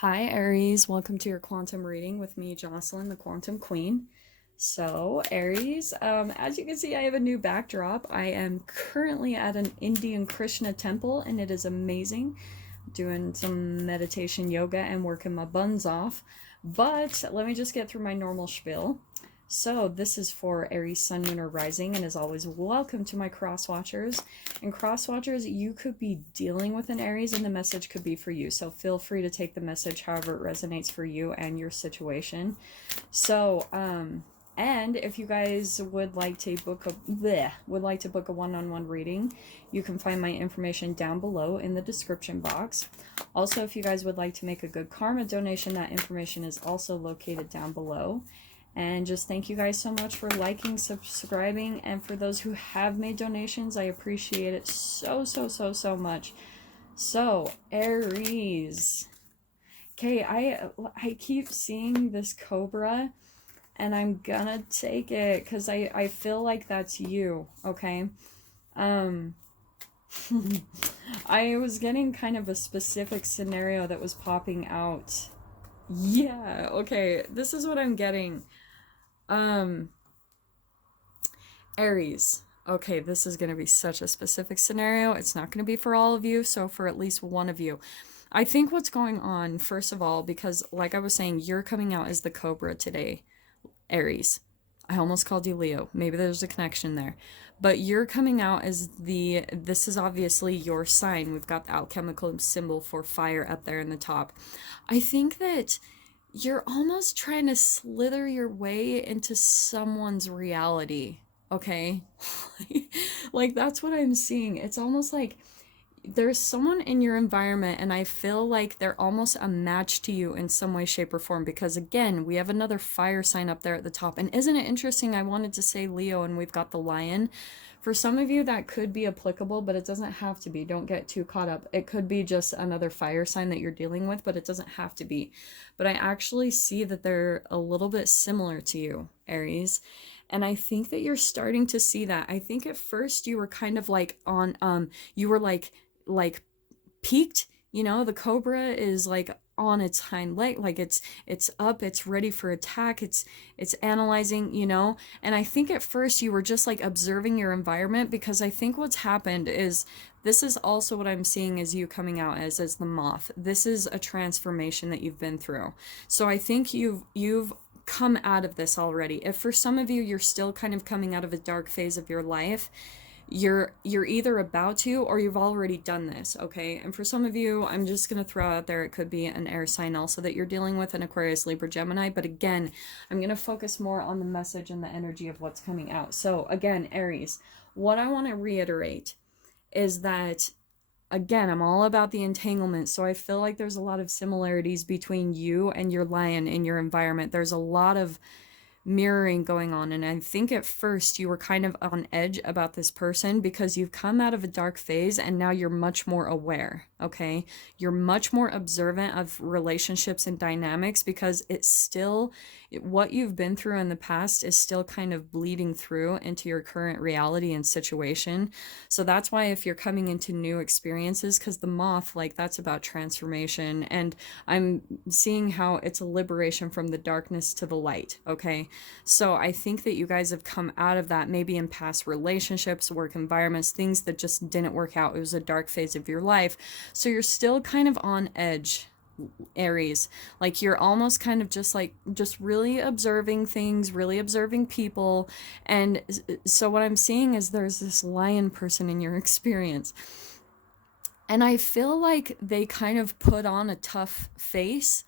Hi Aries, welcome to your quantum reading with me, Jocelyn, the Quantum Queen. So Aries, as you can see, I have a new backdrop. I am currently at an Indian Krishna temple and it is amazing. Doing some meditation yoga and working my buns off. But let me just get through my normal spiel. So this is for Aries Sun, Moon, or Rising, and as always, welcome to my cross watchers. And cross watchers, you could be dealing with an Aries and the message could be for you. So feel free to take the message however it resonates for you and your situation. So, and if you guys would like to book a one-on-one reading, you can find my information down below in the description box. Also, if you guys would like to make a good karma donation, that information is also located down below. And just thank you guys so much for liking, subscribing, and for those who have made donations, I appreciate it so much. So, Aries. Okay, I keep seeing this Cobra, and I'm gonna take it, because I feel like that's you, okay? I was getting kind of a specific scenario that was popping out. Yeah, okay, this is what I'm getting. Aries. Okay, this is going to be such a specific scenario. It's not going to be for all of you, so for at least one of you. I think what's going on, first of all, because like I was saying, you're coming out as the Cobra today, Aries. I almost called you Leo. Maybe there's a connection there. But you're coming out as this is obviously your sign. We've got the alchemical symbol for fire up there in the top. I think that you're almost trying to slither your way into someone's reality, okay? Like, that's what I'm seeing. It's almost like there's someone in your environment, and I feel like they're almost a match to you in some way, shape, or form, because again, we have another fire sign up there at the top. And isn't it interesting? I wanted to say Leo, and we've got the lion. For some of you, that could be applicable, but it doesn't have to be. Don't get too caught up. It could be just another fire sign that you're dealing with, but it doesn't have to be. But I actually see that they're a little bit similar to you, Aries. And I think that you're starting to see that. I think at first you were kind of like on, you were like peaked, you know, the Cobra is like on its hind leg, like it's up, it's ready for attack, it's analyzing, you know. And I think at first you were just like observing your environment, because I think what's happened is, this is also what I'm seeing as you coming out as the moth. This is a transformation that you've been through. So I think you've come out of this already. If for some of you, you're still kind of coming out of a dark phase of your life, you're either about to, or you've already done this, okay? And for some of you, I'm just going to throw out there, it could be an air sign also that you're dealing with, an Aquarius, Libra, Gemini. But again, I'm going to focus more on the message and the energy of what's coming out. So again, Aries, what I want to reiterate is that, again, I'm all about the entanglement. So I feel like there's a lot of similarities between you and your lion in your environment. There's a lot of mirroring going on, and I think at first you were kind of on edge about this person because you've come out of a dark phase and now you're much more aware, okay? You're much more observant of relationships and dynamics, because it's still, what you've been through in the past is still kind of bleeding through into your current reality and situation. So that's why if you're coming into new experiences, because the moth, like, that's about transformation, and I'm seeing how it's a liberation from the darkness to the light, okay? So I think that you guys have come out of that, maybe in past relationships, work environments, things that just didn't work out. It was a dark phase of your life. So you're still kind of on edge, Aries. Like, you're almost kind of just really observing things, really observing people. And so what I'm seeing is there's this lion person in your experience. And I feel like they kind of put on a tough face,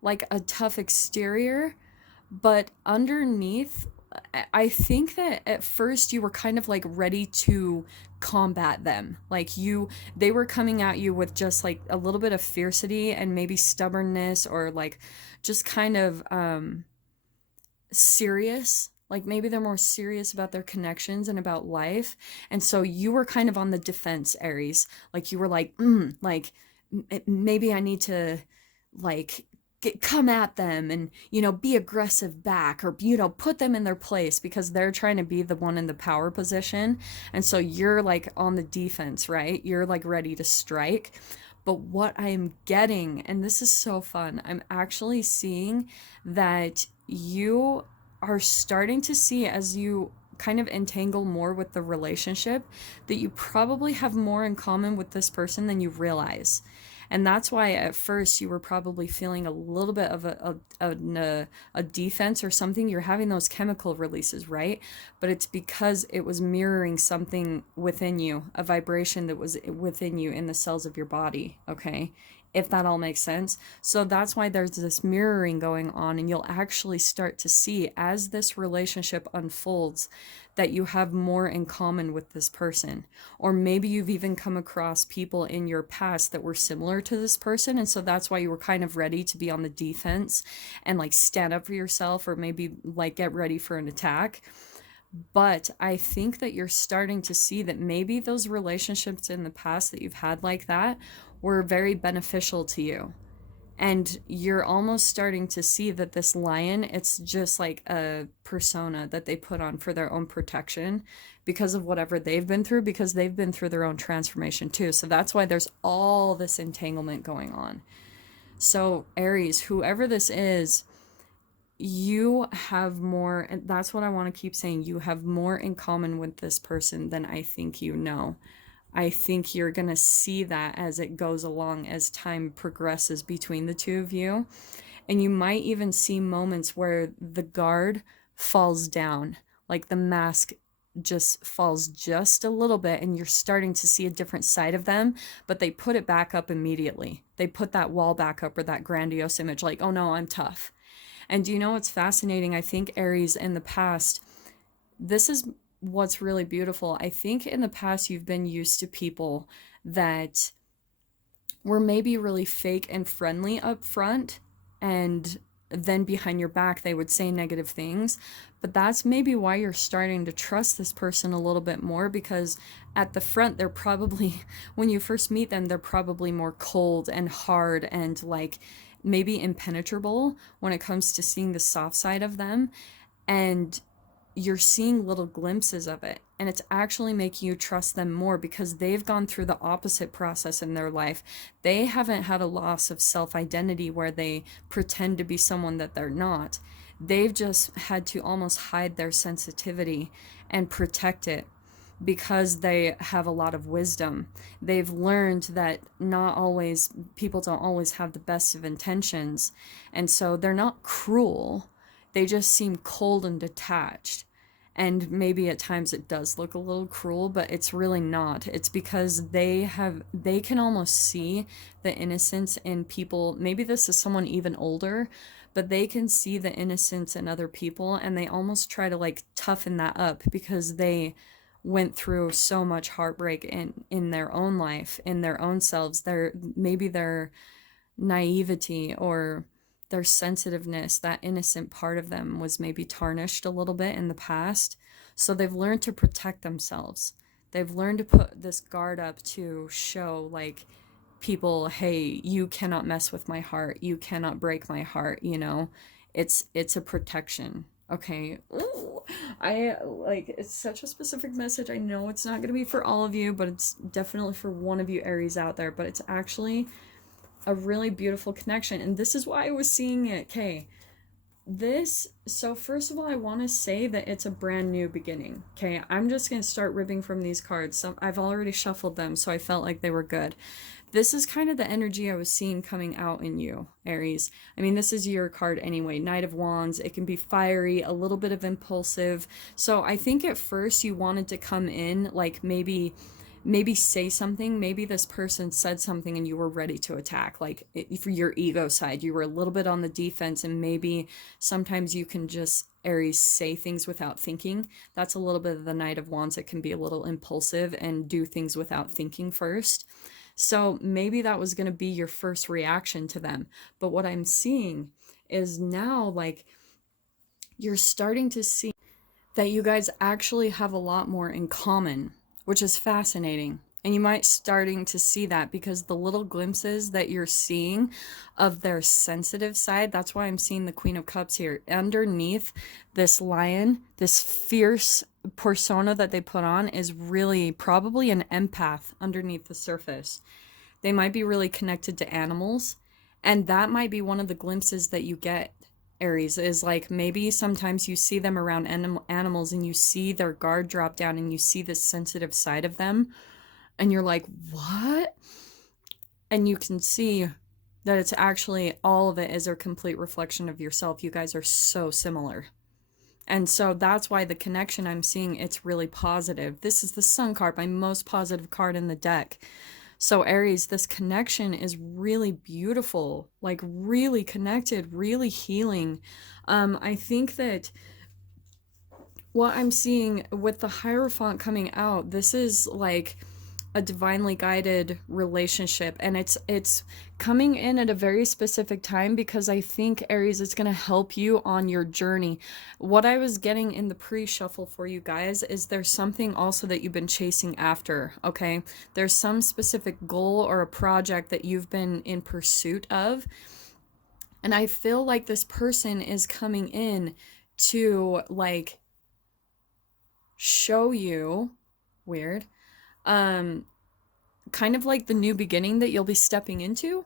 like a tough exterior. But underneath, I think that at first you were kind of like ready to combat them. Like, they were coming at you with just like a little bit of fiercity and maybe stubbornness, or like just kind of serious. Like, maybe they're more serious about their connections and about life. And so you were kind of on the defense, Aries. Like, you were like, maybe I need to, like, come at them and, you know, be aggressive back, or, you know, put them in their place, because they're trying to be the one in the power position. And so you're like on the defense, right? You're like ready to strike. But what I am getting, and this is so fun, I'm actually seeing that you are starting to see, as you kind of entangle more with the relationship, that you probably have more in common with this person than you realize. And that's why at first you were probably feeling a little bit of a defense or something. You're having those chemical releases, right? But it's because it was mirroring something within you, a vibration that was within you in the cells of your body, okay? If that all makes sense. So that's why there's this mirroring going on, and you'll actually start to see as this relationship unfolds that you have more in common with this person. Or maybe you've even come across people in your past that were similar to this person, and so that's why you were kind of ready to be on the defense and like stand up for yourself, or maybe like get ready for an attack. But I think that you're starting to see that maybe those relationships in the past that you've had like that were very beneficial to you. And you're almost starting to see that this lion, it's just like a persona that they put on for their own protection because of whatever they've been through, because they've been through their own transformation too. So that's why there's all this entanglement going on. So Aries, whoever this is, you have more, and that's what I want to keep saying, you have more in common with this person than I think you know. I think you're going to see that as it goes along, as time progresses between the two of you. And you might even see moments where the guard falls down, like the mask just falls just a little bit, and you're starting to see a different side of them, but they put it back up immediately. They put that wall back up, or that grandiose image, like, oh no, I'm tough. And do you know what's fascinating? I think Aries in the past, this is what's really beautiful. I think in the past you've been used to people that were maybe really fake and friendly up front, and then behind your back they would say negative things. But that's maybe why you're starting to trust this person a little bit more, because at the front they're probably, when you first meet them, they're probably more cold and hard and like maybe impenetrable when it comes to seeing the soft side of them. And you're seeing little glimpses of it, and it's actually making you trust them more because they've gone through the opposite process in their life. They haven't had a loss of self-identity where they pretend to be someone that they're not. They've just had to almost hide their sensitivity and protect it because they have a lot of wisdom. They've learned that not always, people don't always have the best of intentions, and so they're not cruel. They just seem cold and detached. And maybe at times it does look a little cruel, but it's really not. It's because they can almost see the innocence in people. Maybe this is someone even older, but they can see the innocence in other people, and they almost try to like toughen that up because they went through so much heartbreak in their own life, in their own selves. Maybe their naivety or their sensitiveness, that innocent part of them, was maybe tarnished a little bit in the past. So they've learned to protect themselves. They've learned to put this guard up to show like people, hey, you cannot mess with my heart. You cannot break my heart, you know? It's a protection. Okay. Ooh, I like, it's such a specific message. I know it's not going to be for all of you, but it's definitely for one of you Aries out there. But it's actually a really beautiful connection, and this is why I was seeing it. Okay, so first of all, I want to say that it's a brand new beginning. Okay, I'm just going to start ripping from these cards. I've already shuffled them, so I felt like they were good. This is kind of the energy I was seeing coming out in you, Aries. I mean, this is your card anyway, Knight of Wands. It can be fiery, a little bit of impulsive. So I think at first you wanted to come in like maybe say something. Maybe this person said something and you were ready to attack, like for your ego side, you were a little bit on the defense. And maybe sometimes you can just, Aries, say things without thinking. That's a little bit of the Knight of Wands. It can be a little impulsive and do things without thinking first. So maybe that was going to be your first reaction to them. But what I'm seeing is now, like, you're starting to see that you guys actually have a lot more in common, which is fascinating. And you might starting to see that because the little glimpses that you're seeing of their sensitive side, that's why I'm seeing the Queen of Cups here. Underneath this lion, this fierce persona that they put on is really probably an empath underneath the surface. They might be really connected to animals. And that might be one of the glimpses that you get, Aries, is like maybe sometimes you see them around animals and you see their guard drop down and you see this sensitive side of them. And you're like, what? And you can see that it's actually all of it is a complete reflection of yourself. You guys are so similar. And so that's why the connection I'm seeing, it's really positive. This is the Sun card, my most positive card in the deck. So Aries, this connection is really beautiful, like really connected, really healing. I think that what I'm seeing with the Hierophant coming out, this is like a divinely guided relationship, and it's coming in at a very specific time because I think, Aries, it's going to help you on your journey. What I was getting in the pre-shuffle for you guys is there's something also that you've been chasing after, okay? There's some specific goal or a project that you've been in pursuit of, and I feel like this person is coming in to like show you, weird, kind of like the new beginning that you'll be stepping into.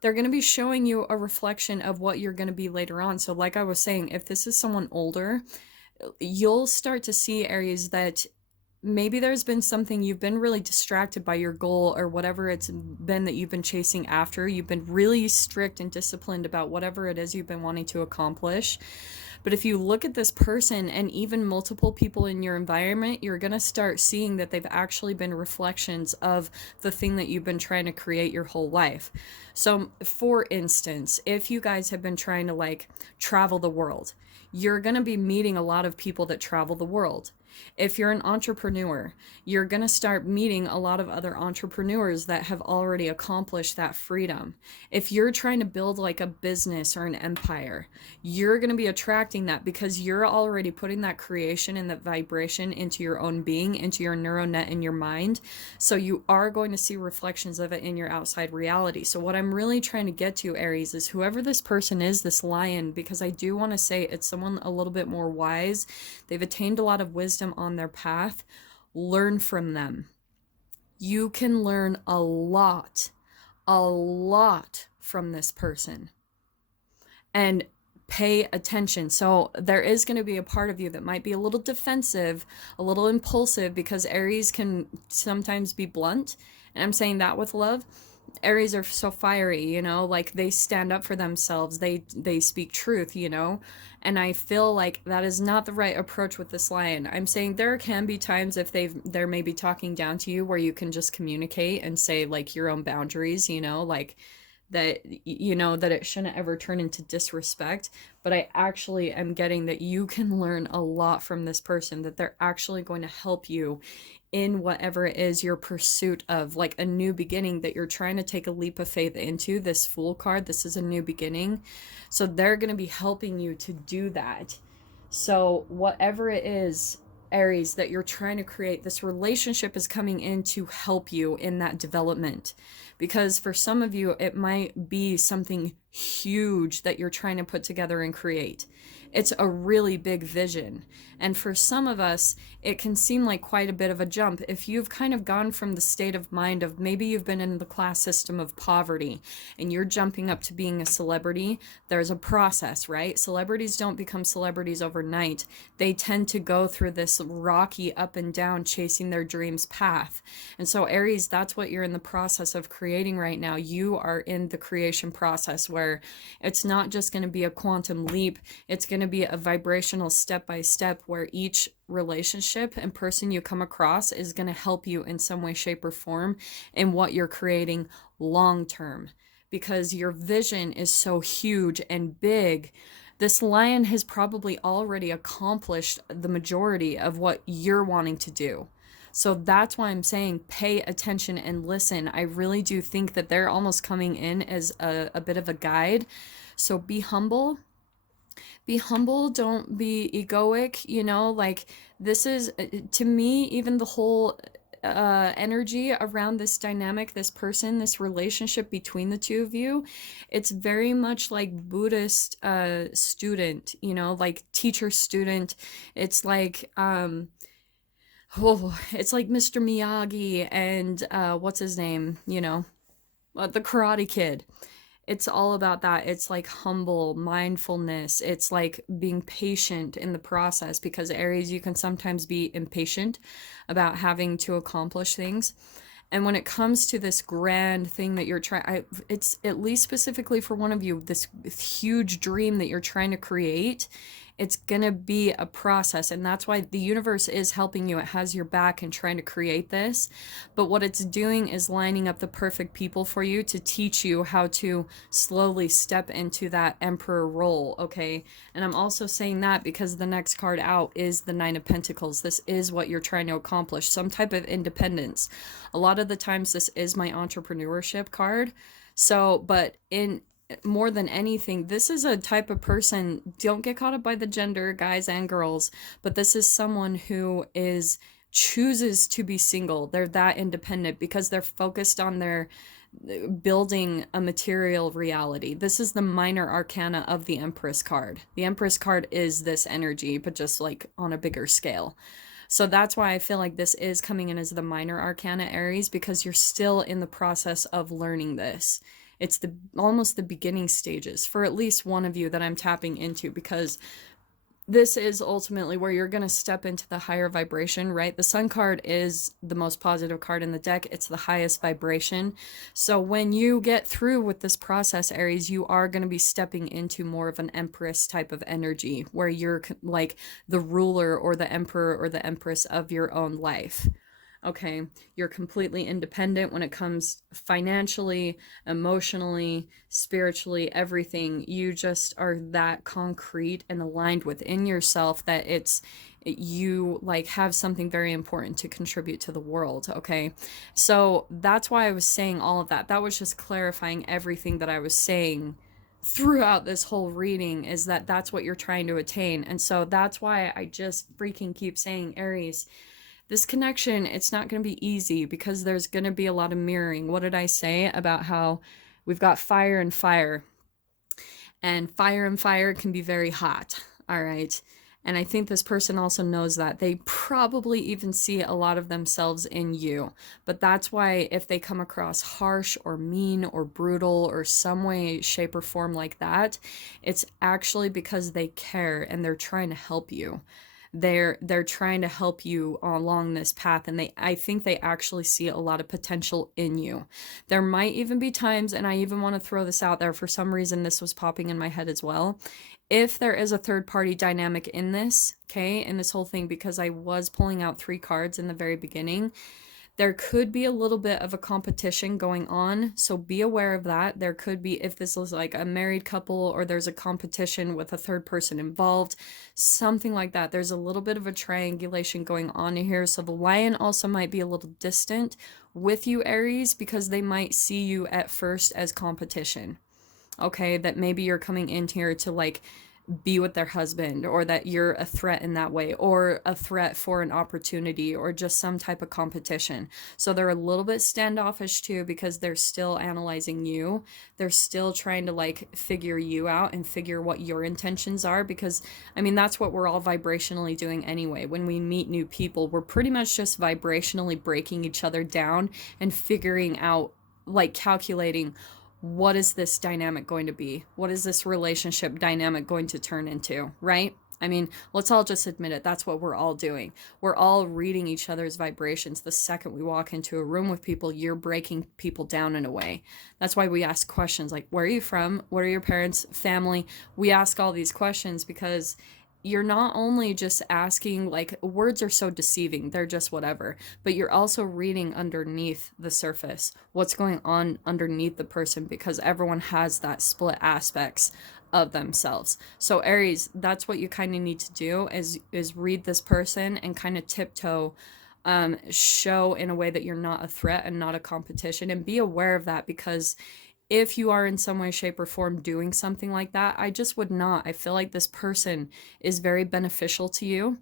They're going to be showing you a reflection of what you're going to be later on. So like I was saying, if this is someone older, you'll start to see, Aries, that maybe there's been something you've been really distracted by your goal or whatever it's been that you've been chasing after. You've been really strict and disciplined about whatever it is you've been wanting to accomplish. But if you look at this person and even multiple people in your environment, you're going to start seeing that they've actually been reflections of the thing that you've been trying to create your whole life. So for instance, if you guys have been trying to like travel the world, you're going to be meeting a lot of people that travel the world. If you're an entrepreneur, you're going to start meeting a lot of other entrepreneurs that have already accomplished that freedom. If you're trying to build like a business or an empire, you're going to be attracting that because you're already putting that creation and that vibration into your own being, into your neural net in your mind. So you are going to see reflections of it in your outside reality. So what I'm really trying to get to, Aries, is whoever this person is, this lion, because I do want to say it's someone a little bit more wise. They've attained a lot of wisdom on their path. Learn from them. You can learn a lot from this person. And pay attention. So there is going to be a part of you that might be a little defensive, a little impulsive, because Aries can sometimes be blunt. And I'm saying that with love. Aries are so fiery, you know, like they stand up for themselves. They speak truth, you know, and I feel like that is not the right approach with this lion. I'm saying there can be times if they're maybe talking down to you where you can just communicate and say like your own boundaries, you know, like that, you know, that it shouldn't ever turn into disrespect. But I actually am getting that you can learn a lot from this person, that they're actually going to help you in whatever it is your pursuit of, like a new beginning that you're trying to take a leap of faith into. This Fool card, this is a new beginning. So they're going to be helping you to do that. So whatever it is, Aries, that you're trying to create, this relationship is coming in to help you in that development. Because for some of you, it might be something huge that you're trying to put together and create. It's a really big vision. And for some of us, it can seem like quite a bit of a jump. If you've kind of gone from the state of mind of maybe you've been in the class system of poverty and you're jumping up to being a celebrity, there's a process, right? Celebrities don't become celebrities overnight. They tend to go through this rocky up and down chasing their dreams path. And so Aries, that's what you're in the process of creating right now. You are in the creation process where it's not just going to be a quantum leap. It's going to be a vibrational step by step where each relationship and person you come across is going to help you in some way, shape, or form in what you're creating long term, because your vision is so huge and big. This lion has probably already accomplished the majority of what you're wanting to do. So that's why I'm saying pay attention and listen. I really do think that they're almost coming in as a bit of a guide. So be humble. Be humble, don't be egoic, you know, like this is, to me, even the whole energy around this dynamic, this person, this relationship between the two of you, it's very much like Buddhist student, you know, like teacher student. It's like, it's like Mr. Miyagi and what's his name, you know, the Karate Kid. It's all about that. It's like humble mindfulness. It's like being patient in the process, because Aries, you can sometimes be impatient about having to accomplish things. And when it comes to this grand thing that you're trying, it's at least specifically for one of you, this huge dream that you're trying to create. It's going to be a process, and that's why the universe is helping you. It has your back in trying to create this. But what it's doing is lining up the perfect people for you to teach you how to slowly step into that emperor role, okay? And I'm also saying that because the next card out is the Nine of Pentacles. This is what you're trying to accomplish, some type of independence. A lot of the times this is my entrepreneurship card. So, but in more than anything, this is a type of person, don't get caught up by the gender, guys and girls, but this is someone who chooses to be single. They're that independent because they're focused on their building a material reality. This is the minor arcana of the Empress card. The Empress card is this energy, but just like on a bigger scale. So that's why I feel like this is coming in as the minor arcana, Aries, because you're still in the process of learning this. It's almost the beginning stages for at least one of you that I'm tapping into, because this is ultimately where you're going to step into the higher vibration, right? The Sun card is the most positive card in the deck. It's the highest vibration. So when you get through with this process, Aries, you are going to be stepping into more of an Empress type of energy, where you're like the ruler or the emperor or the empress of your own life. Okay, you're completely independent when it comes financially, emotionally, spiritually, everything. You just are that concrete and aligned within yourself that you like have something very important to contribute to the world, okay? So that's why I was saying all of that. That was just clarifying everything that I was saying throughout this whole reading, is that that's what you're trying to attain. And so that's why I just freaking keep saying, Aries, this connection, it's not going to be easy because there's going to be a lot of mirroring. What did I say about how we've got fire and fire? And fire can be very hot, all right? And I think this person also knows that. They probably even see a lot of themselves in you. But that's why if they come across harsh or mean or brutal or some way, shape, or form like that, it's actually because they care and they're trying to help you. They're trying to help you along this path, and I think they actually see a lot of potential in you. There might even be times, and I even want to throw this out there, for some reason this was popping in my head as well, if there is a third party dynamic in this, okay, in this whole thing, because I was pulling out 3 cards in the very beginning, there could be a little bit of a competition going on, so be aware of that. There could be, if this is like a married couple or there's a competition with a third person involved, something like that. There's a little bit of a triangulation going on here, so the lion also might be a little distant with you, Aries, because they might see you at first as competition. Okay, that maybe you're coming in here to like be with their husband, or that you're a threat in that way, or a threat for an opportunity, or just some type of competition. So they're a little bit standoffish too, because they're still analyzing you. They're still trying to like figure you out and figure what your intentions are, because I mean, that's what we're all vibrationally doing anyway. When we meet new people, we're pretty much just vibrationally breaking each other down and figuring out, like calculating, what is this dynamic going to be? What is this relationship dynamic going to turn into, right? I mean, let's all just admit it. That's what we're all doing. We're all reading each other's vibrations. The second we walk into a room with people, you're breaking people down in a way. That's why we ask questions like, where are you from? What are your parents, family? We ask all these questions because you're not only just asking, like, words are so deceiving, they're just whatever, but you're also reading underneath the surface, what's going on underneath the person, because everyone has that split aspects of themselves. So Aries, that's what you kind of need to do, is read this person and kind of tiptoe, show in a way that you're not a threat and not a competition, and be aware of that, because if you are in some way, shape, or form doing something like that, I just would not. I feel like this person is very beneficial to you,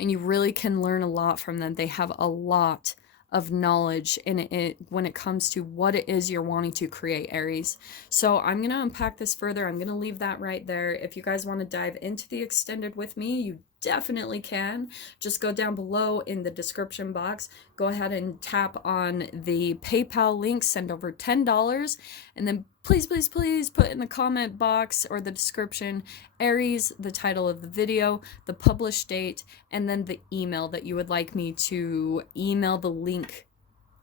and you really can learn a lot from them. They have a lot of knowledge in it when it comes to what it is you're wanting to create, Aries. So I'm going to unpack this further. I'm going to leave that right there. If you guys want to dive into the extended with me, you definitely can. Just go down below in the description box, go ahead and tap on the PayPal link, send over $10, and then please, please, please put in the comment box or the description Aries, the title of the video, the published date, and then the email that you would like me to email the link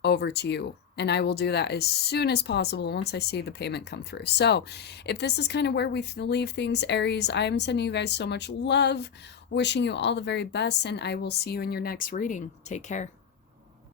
over to you. And I will do that as soon as possible once I see the payment come through. So if this is kind of where we leave things, Aries, I am sending you guys so much love, wishing you all the very best, and I will see you in your next reading. Take care.